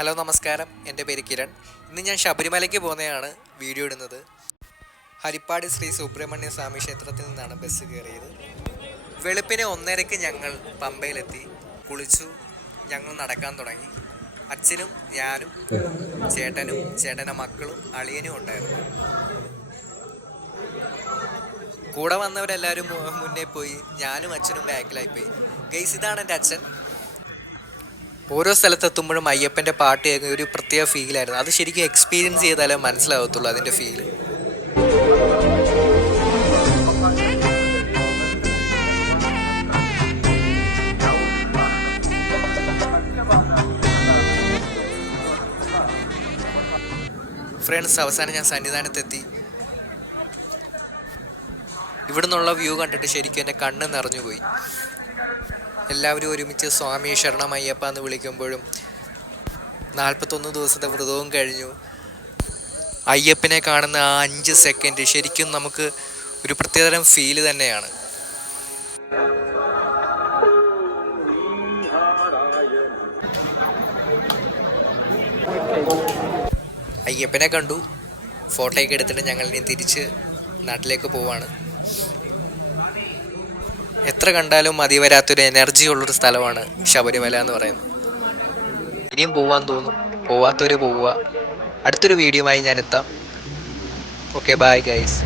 Hello നമസ്കാരം, എൻ്റെ പേര് കിരൺ. ഇന്ന് ഞാൻ ശബരിമലയ്ക്ക് പോകുന്നതാണ് വീഡിയോ ഇടുന്നത്. ഹരിപ്പാട് ശ്രീ സുബ്രഹ്മണ്യ സ്വാമി ക്ഷേത്രത്തിൽ നിന്നാണ് ബസ് കയറിയത്. വെളുപ്പിന് 1:30 ഞങ്ങൾ പമ്പയിലെത്തി. കുളിച്ചു, ഞങ്ങൾ നടക്കാൻ തുടങ്ങി. അച്ഛനും ഞാനും ചേട്ടനും ചേട്ടൻ്റെ മക്കളും അളിയനും ഉണ്ടായിരുന്നു. കൂടെ വന്നവരെല്ലാവരും മുന്നേ പോയി, ഞാനും അച്ഛനും ബാക്കിലായിപ്പോയി. ഗൈസ്, ഇതാണ് എൻ്റെ അച്ഛൻ. ഓരോ സ്ഥലത്തെത്തുമ്പോഴും അയ്യപ്പൻ്റെ പാട്ട് കേൾക്കുന്ന ഒരു പ്രത്യേക ഫീലായിരുന്നു. അത് ശരിക്കും എക്സ്പീരിയൻസ് ചെയ്താലേ മനസ്സിലാവത്തുള്ളൂ അതിൻ്റെ ഫീല്. ഫ്രണ്ട്സ്, അവസാനം ഞാൻ സന്നിധാനത്തെത്തി. ഇവിടെ നിന്നുള്ള വ്യൂ കണ്ടിട്ട് ശരിക്കും എൻ്റെ കണ്ണ് നിറഞ്ഞുപോയി. എല്ലാവരും ഒരുമിച്ച് സ്വാമി ശരണം അയ്യപ്പ എന്ന് വിളിക്കുമ്പോഴും 41 ദിവസത്തെ വ്രതവും കഴിഞ്ഞു. അയ്യപ്പനെ കാണുന്ന ആ 5 സെക്കൻഡ് ശരിക്കും നമുക്ക് ഒരു പ്രത്യേകതരം ഫീല് തന്നെയാണ്. അയ്യപ്പനെ കണ്ടു, ഫോട്ടോയൊക്കെ എടുത്തിട്ട് ഞങ്ങൾ ഇനി തിരിച്ച് നാട്ടിലേക്ക് പോവാണ്. എത്ര കണ്ടാലും മതി വരാത്തൊരു എനർജി ഉള്ളൊരു സ്ഥലമാണ് ശബരിമല എന്ന് പറയുന്നത്. ഇനിയും പോവാൻ തോന്നും. പോവാത്തവർ പോവുക. അടുത്തൊരു വീഡിയോയുമായി ഞാൻ എത്താം. Okay, bye guys.